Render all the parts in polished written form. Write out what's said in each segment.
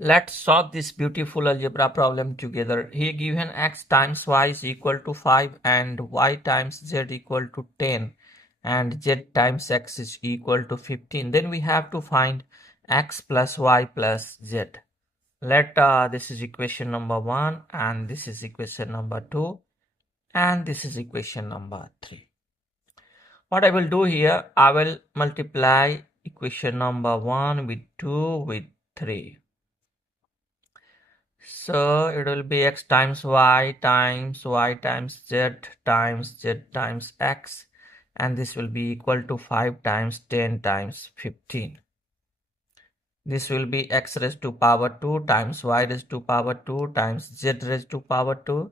Let's solve this beautiful algebra problem together. Here given x times y is equal to 5 and y times z equal to 10 and z times x is equal to 15. Then we have to find x plus y plus z. This is equation number 1 and this is equation number 2 and this is equation number 3. What I will do here, I will multiply equation number 1 with 2 with 3. So it will be x times y times z times x, and this will be equal to 5 times 10 times 15. This will be x raised to power 2 times y raised to power 2 times z raised to power 2,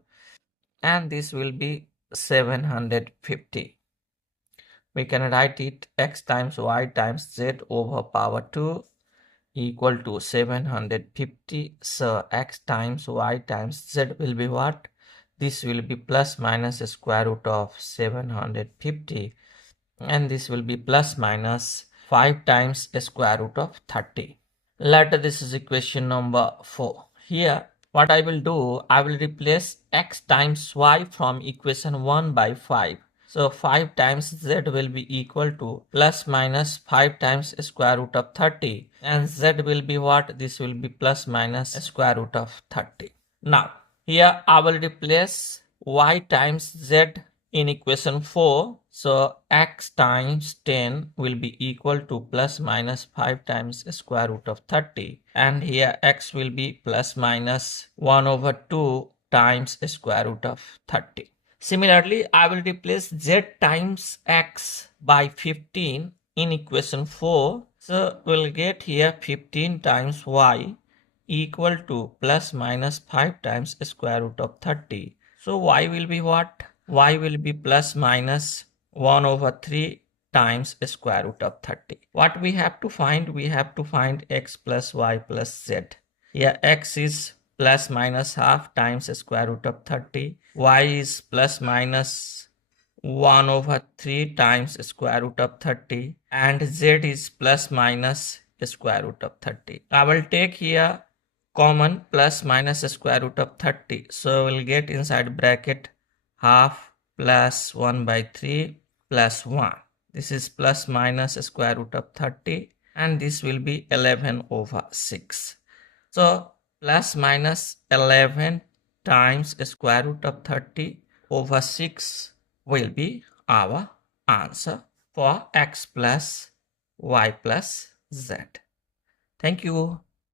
and this will be 750. We can write it x times y times z over power 2 equal to 750. So x times y times z will be what? This will be plus minus square root of 750, and this will be plus minus 5 times square root of 30. This is equation number 4. Here what I will do, I will replace x times y from equation 1 by 5. So 5 times z will be equal to plus minus 5 times square root of 30, and z will be what? This will be plus minus square root of 30. Now here I will replace y times z in equation 4. So x times 10 will be equal to plus minus 5 times square root of 30, and here x will be plus minus 1 over 2 times square root of 30. Similarly, I will replace z times x by 15 in equation 4. So we'll get here 15 times y equal to plus minus 5 times square root of 30. So y will be what? Y will be plus minus 1 over 3 times square root of 30. What we have to find? We have to find x plus y plus z. Here x is plus minus half times square root of 30. Y is plus minus 1 over 3 times square root of 30, and z is plus minus square root of 30. I will take here common plus minus square root of 30. So we'll get inside bracket half plus 1 by 3 plus 1. This is plus minus square root of 30, and this will be 11 over 6. So plus minus 11 times square root of 30 over 6 will be our answer for x plus y plus z. Thank you.